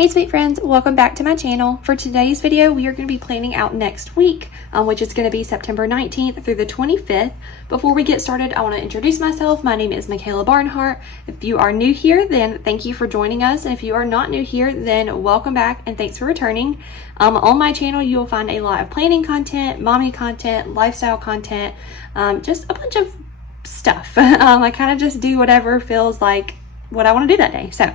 Hey sweet friends, welcome back to my channel. For today's video, we are going to be planning out next week, which is going to be September 19th through the 25th. Before we get started, I want to introduce myself. My name is Michaela Barnhart. If you are new here, then thank you for joining us. And if you are not new here, then welcome back and thanks for returning. On my channel, you will find a lot of planning content, mommy content, lifestyle content, just a bunch of stuff. I kind of just do whatever feels like what I want to do that day. So,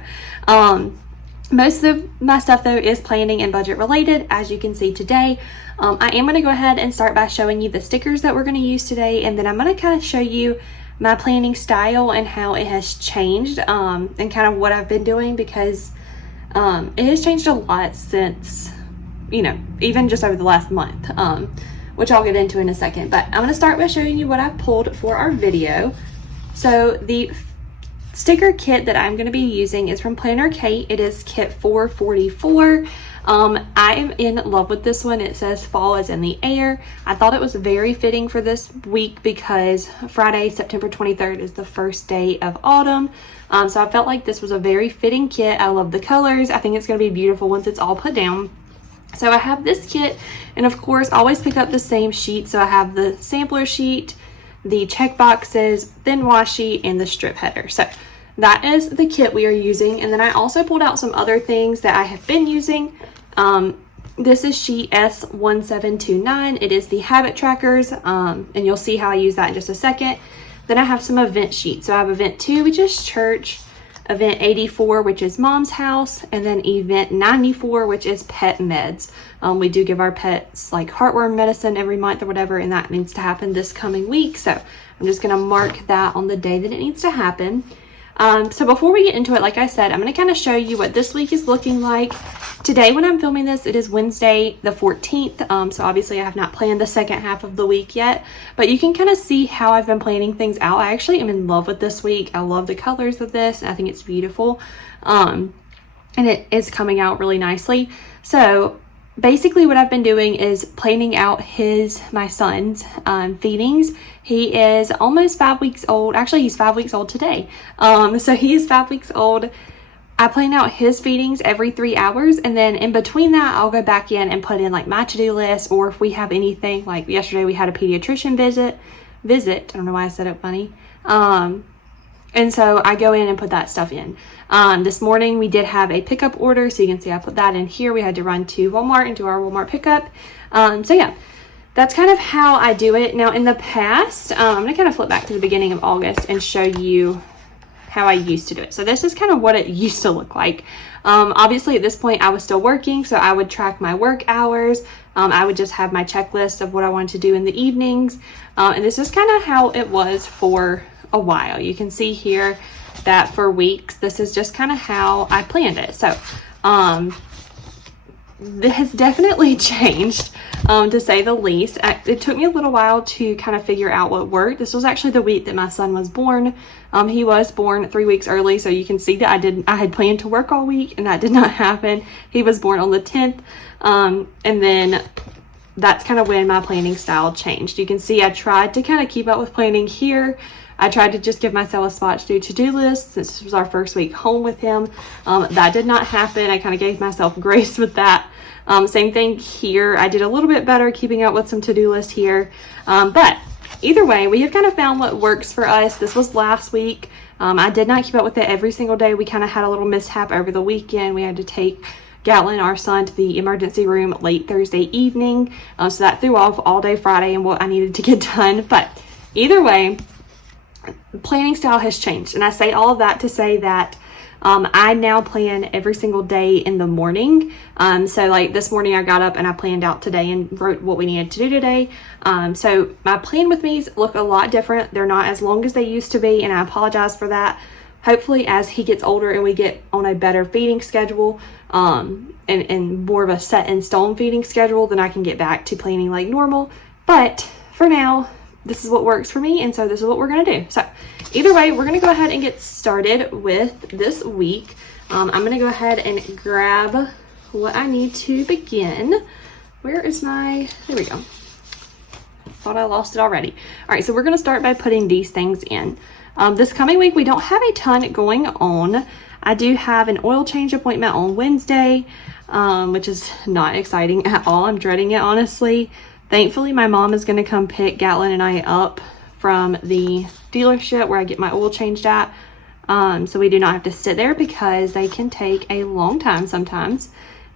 most of my stuff though is planning and budget related, as you can see today. I am going to go ahead and start by showing you the stickers that we're going to use today, and then I'm going to kind of show you my planning style and how it has changed, and kind of what I've been doing, because it has changed a lot since, even just over the last month, which I'll get into in a second. But I'm going to start by showing you what I've pulled for our video. So the sticker kit that I'm going to be using is from Planner Kate. It is kit 444. I am in love with this one. It says fall is in the air. I thought it was very fitting for this week because Friday, September 23rd is the first day of autumn. So I felt like this was a very fitting kit. I love the colors. I think it's going to be beautiful once it's all put down. So I have this kit, and of course always pick up the same sheet. So I have the sampler sheet, the check boxes, thin washi, and the strip header. So that is the kit we are using. And then I also pulled out some other things that I have been using. This is sheet S1729. It is the habit trackers, and you'll see how I use that in just a second. Then I have some event sheets. So I have event 2, which is church, event 84, which is mom's house, and then event 94, which is pet meds. We do give our pets like heartworm medicine every month or whatever, and that needs to happen this coming week. So I'm just going to mark that on the day that it needs to happen. So before we get into it, like I said, I'm going to kind of show you what this week is looking like. Today when I'm filming this, it is Wednesday the 14th. So obviously I have not planned the second half of the week yet, but you can kind of see how I've been planning things out. I actually am in love with this week. I love the colors of this, and I think it's beautiful. And it is coming out really nicely. So basically what I've been doing is planning out my son's feedings. He is almost 5 weeks old. Actually, he's 5 weeks old today. So he is 5 weeks old. I plan out his feedings every 3 hours, and then in between that, I'll go back in and put in like my to-do list, or if we have anything, like yesterday we had a pediatrician visit. I don't know why I said it funny. And so I go in and put that stuff in. This morning we did have a pickup order, so you can see I put that in here. We had to run to Walmart and do our Walmart pickup. So yeah, that's kind of how I do it. Now in the past, I'm gonna kind of flip back to the beginning of August and show you how I used to do it. So this is kind of what it used to look like. Obviously at this point I was still working, so I would track my work hours. I would just have my checklist of what I wanted to do in the evenings. And this is kind of how it was for a while. You can see here that for weeks, this is just kind of how I planned it. So this has definitely changed, to say the least. It took me a little while to kind of figure out what worked. This was actually the week that my son was born. He was born 3 weeks early, so you can see that I had planned to work all week, and that did not happen. He was born on the 10th, and then that's kind of when my planning style changed. You can see I tried to kind of keep up with planning here. I tried to just give myself a spot to do to-do lists since this was our first week home with him. That did not happen. I kind of gave myself grace with that. Same thing here. I did a little bit better keeping up with some to-do list here. But either way, we have kind of found what works for us. This was last week. I did not keep up with it every single day. We kind of had a little mishap over the weekend. We had to take Gatlin, our son, to the emergency room late Thursday evening. So that threw off all day Friday and what I needed to get done. But either way, planning style has changed, and I say all of that to say that I now plan every single day in the morning. So like this morning I got up and I planned out today and wrote what we needed to do today. So my plan with me's look a lot different. They're not as long as they used to be, and I apologize for that. Hopefully as he gets older and we get on a better feeding schedule, and more of a set in stone feeding schedule, then I can get back to planning like normal. But for now, this is what works for me, and so this is what we're going to do. So either way, we're going to go ahead and get started with this week. I'm going to go ahead and grab what I need to begin. Where is there we go. thought I lost it already. All right, so we're gonna start by putting these things in. This coming week, we don't have a ton going on. I do have an oil change appointment on Wednesday, which is not exciting at all. I'm dreading it, honestly. Thankfully, my mom is gonna come pick Gatlin and I up from the dealership where I get my oil changed at. So we do not have to sit there because they can take a long time sometimes.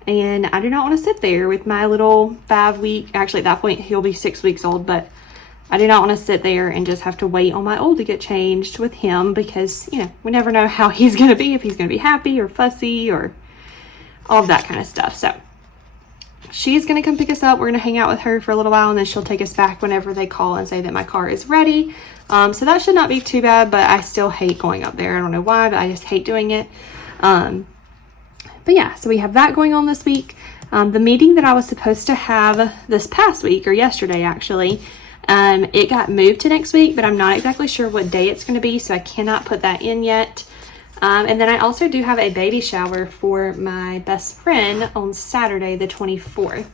And I do not want to sit there with my little 5 week, actually at that point he'll be 6 weeks old, but I do not want to sit there and just have to wait on my oil to get changed with him because, you know, we never know how he's going to be, if he's going to be happy or fussy or all of that kind of stuff. So she's going to come pick us up. We're going to hang out with her for a little while and then she'll take us back whenever they call and say that my car is ready. So that should not be too bad, but I still hate going up there. I don't know why, but I just hate doing it. But yeah, so we have that going on this week. The meeting that I was supposed to have this past week, or yesterday actually, it got moved to next week, but I'm not exactly sure what day it's going to be, so I cannot put that in yet. And then I also do have a baby shower for my best friend on Saturday, the 24th.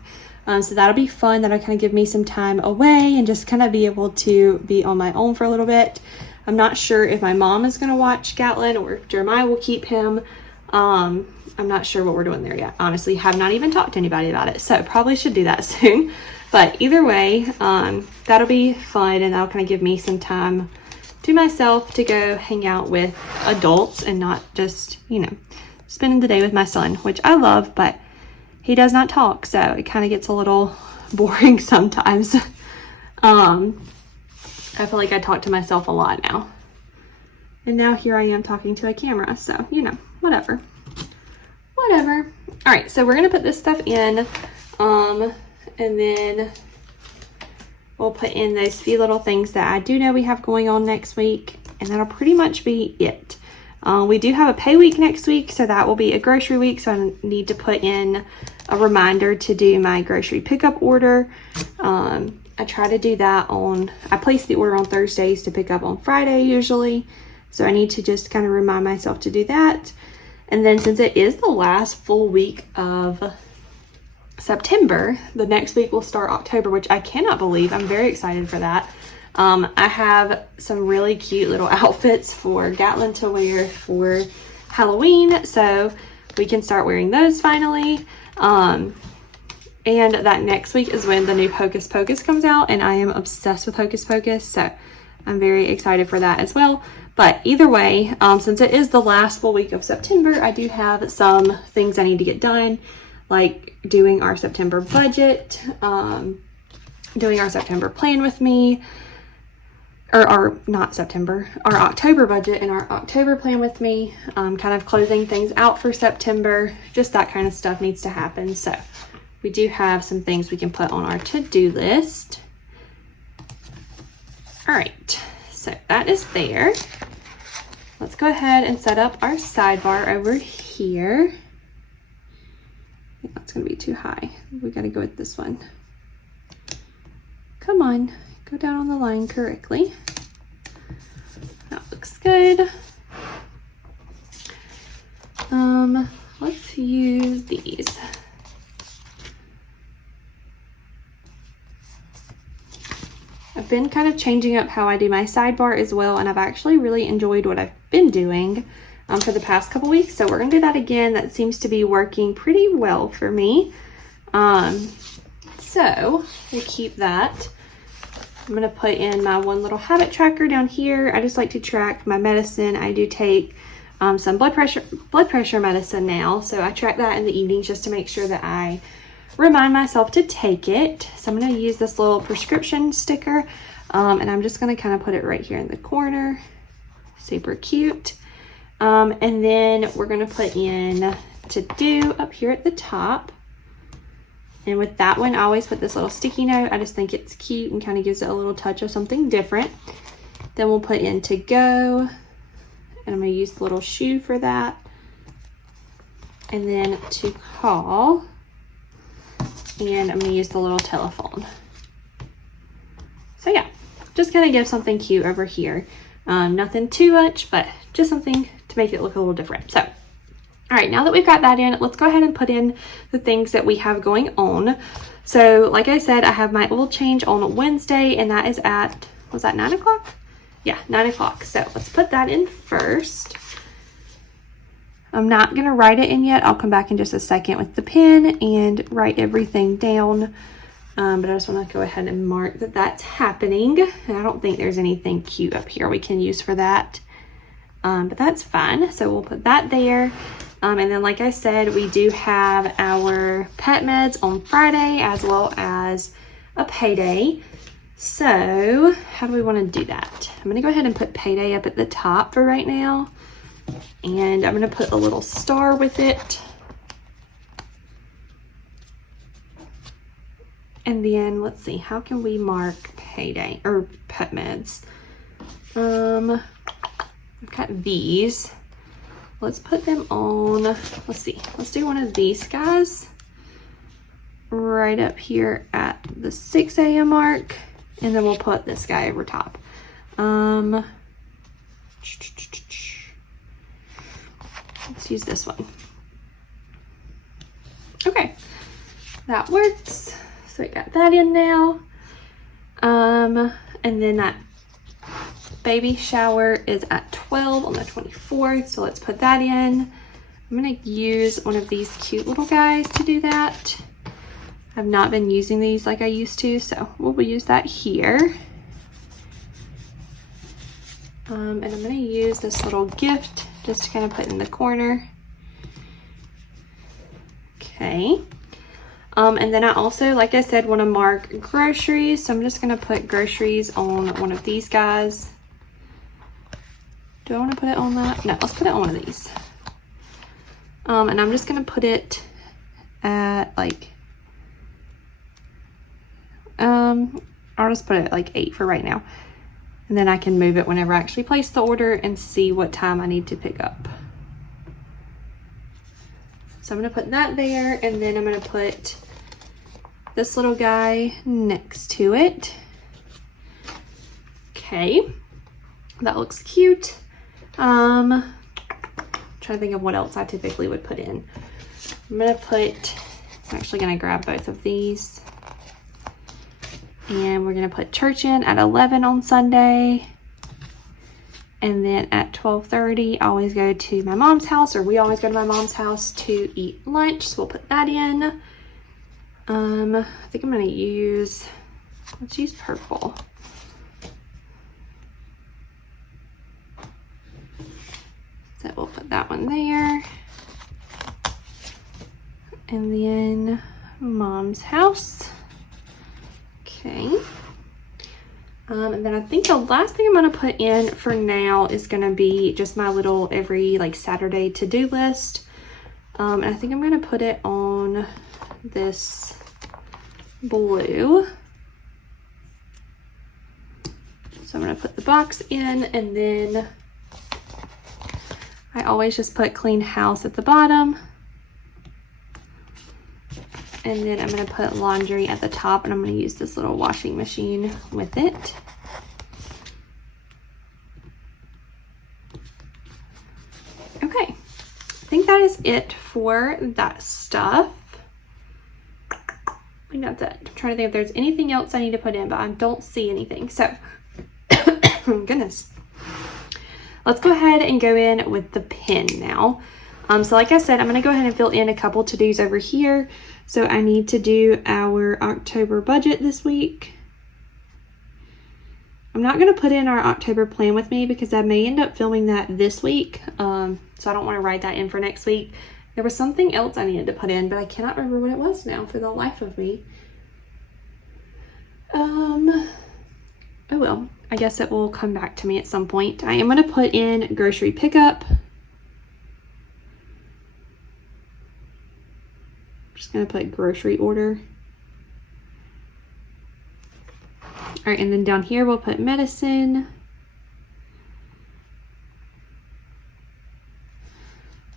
So that'll be fun. That'll kind of give me some time away and just kind of be able to be on my own for a little bit. I'm not sure if my mom is going to watch Gatlin or if Jeremiah will keep him. I'm not sure what we're doing there yet. Honestly, have not even talked to anybody about it. So probably should do that soon. But either way, that'll be fun and that'll kind of give me some time to myself to go hang out with adults and not just, you know, spending the day with my son, which I love, but he does not talk. So it kind of gets a little boring sometimes. I feel like I talk to myself a lot now. And now here I am talking to a camera. So, you know, whatever. Whatever. All right, so we're going to put this stuff in. And then we'll put in those few little things that I do know we have going on next week. And that'll pretty much be it. We do have a pay week next week, so that will be a grocery week. So I need to put in a reminder to do my grocery pickup order. I try to do that I place the order on Thursdays to pick up on Friday usually. So I need to just kind of remind myself to do that. And then since it is the last full week of September, the next week will start October, which I cannot believe. I'm very excited for that. I have some really cute little outfits for Gatlin to wear for Halloween, so we can start wearing those finally. And that next week is when the new Hocus Pocus comes out, and I am obsessed with Hocus Pocus, so I'm very excited for that as well. But either way, since it is the last full week of September, I do have some things I need to get done, like doing our September budget, doing our September plan with me, or our October budget and our October plan with me, kind of closing things out for September. Just that kind of stuff needs to happen. So we do have some things we can put on our to-do list. All right, so that is there. Let's go ahead and set up our sidebar over here. I think that's gonna be too high. We gotta go with this one. Come on, go down on the line correctly. That looks good. Let's use these. I've been kind of changing up how I do my sidebar as well, and I've actually really enjoyed what I've been doing for the past couple weeks. So we're gonna do that again. That seems to be working pretty well for me. So we'll keep that. I'm gonna put in my one little habit tracker down here. I just like to track my medicine. I do take some blood pressure medicine now, so I track that in the evenings just to make sure that I remind myself to take it. So I'm going to use this little prescription sticker, and I'm just going to kind of put it right here in the corner. Super cute. And then we're going to put in to do up here at the top. And with that one, I always put this little sticky note. I just think it's cute and kind of gives it a little touch of something different. Then we'll put in to go, and I'm going to use the little shoe for that. And then to call, and I'm going to use the little telephone. So yeah, just kind of give something cute over here. Nothing too much, but just something to make it look a little different. So, all right, now that we've got that in, let's go ahead and put in the things that we have going on. So like I said, I have my oil change on Wednesday, and that is at, was that 9 o'clock? Yeah, 9 o'clock. So let's put that in first. I'm not going to write it in yet. I'll come back in just a second with the pen and write everything down. But I just want to go ahead and mark that that's happening. And I don't think there's anything cute up here we can use for that. But that's fine. So we'll put that there. And then, like I said, we do have our pet meds on Friday as well as a payday. So how do we want to do that? I'm going to go ahead and put payday up at the top for right now. And I'm going to put a little star with it. And then let's see, how can we mark payday or pet meds? I've got these. Let's put them on, let's see, let's do one of these guys right up here at the 6 a.m. mark, and then we'll put this guy over top. Let's use this one. Okay, that works. So we got that in now. And then that baby shower is at 12 on the 24th, so let's put that in. I'm going to use one of these cute little guys to do that. I've not been using these like I used to, so we'll use that here. And I'm going to use this little gift just to kind of put in the corner. Okay. And then I also, like I said, want to mark groceries, so I'm just going to put groceries on one of these guys. Do I want to put it on that? No, let's put it on one of these. And I'm just going to put it at like, I'll just put it at like 8 for right now. And then I can move it whenever I actually place the order and see what time I need to pick up. So I'm going to put that there, and then I'm going to put this little guy next to it. Okay, that looks cute. Trying to think of what else I typically would put in. I'm actually gonna grab both of these. And we're gonna put church in at 11 on Sunday. And then at 12:30, I always go to my mom's house, or we always go to my mom's house to eat lunch. So we'll put that in. I think I'm gonna use, let's use purple. So we'll put that one there. And then mom's house. Okay. And then I think the last thing I'm going to put in for now is going to be just my little every like Saturday to-do list. And I think I'm going to put it on this blue. So I'm going to put the box in, and then I always just put clean house at the bottom. And then I'm going to put laundry at the top, and I'm going to use this little washing machine with it. Okay, I think that is it for that stuff. I think that's it. I'm trying to think if there's anything else I need to put in, but I don't see anything. So, goodness. Let's go ahead and go in with the pen now. So like I said, I'm going to go ahead and fill in a couple to-dos over here. So I need to do our October budget this week. I'm not going to put in our October plan with me because I may end up filming that this week. So I don't want to write that in for next week. There was something else I needed to put in, but I cannot remember what it was now for the life of me. Oh well, I guess it will come back to me at some point. I am going to put in grocery pickup. Just going to put grocery order. All right, and then down here we'll put medicine.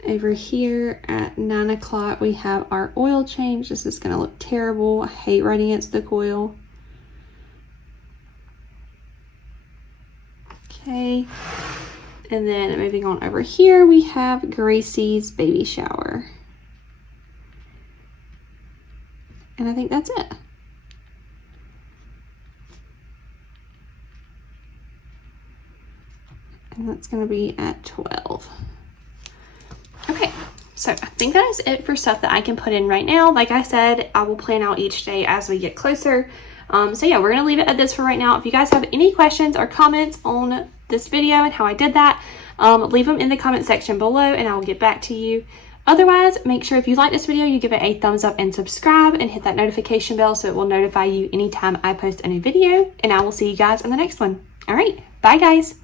Over here at 9 o'clock we have our oil change. This is going to look terrible. I hate writing against the coil. Okay, and then moving on over here we have Gracie's baby shower. And I think that's it. And that's going to be at 12. Okay, so I think that is it for stuff that I can put in right now. Like I said, I will plan out each day as we get closer. So yeah, we're going to leave it at this for right now. If you guys have any questions or comments on this video and how I did that, leave them in the comment section below and I'll get back to you. Otherwise, make sure if you like this video, you give it a thumbs up and subscribe and hit that notification bell so it will notify you anytime I post a new video. And I will see you guys in the next one. All right, bye guys.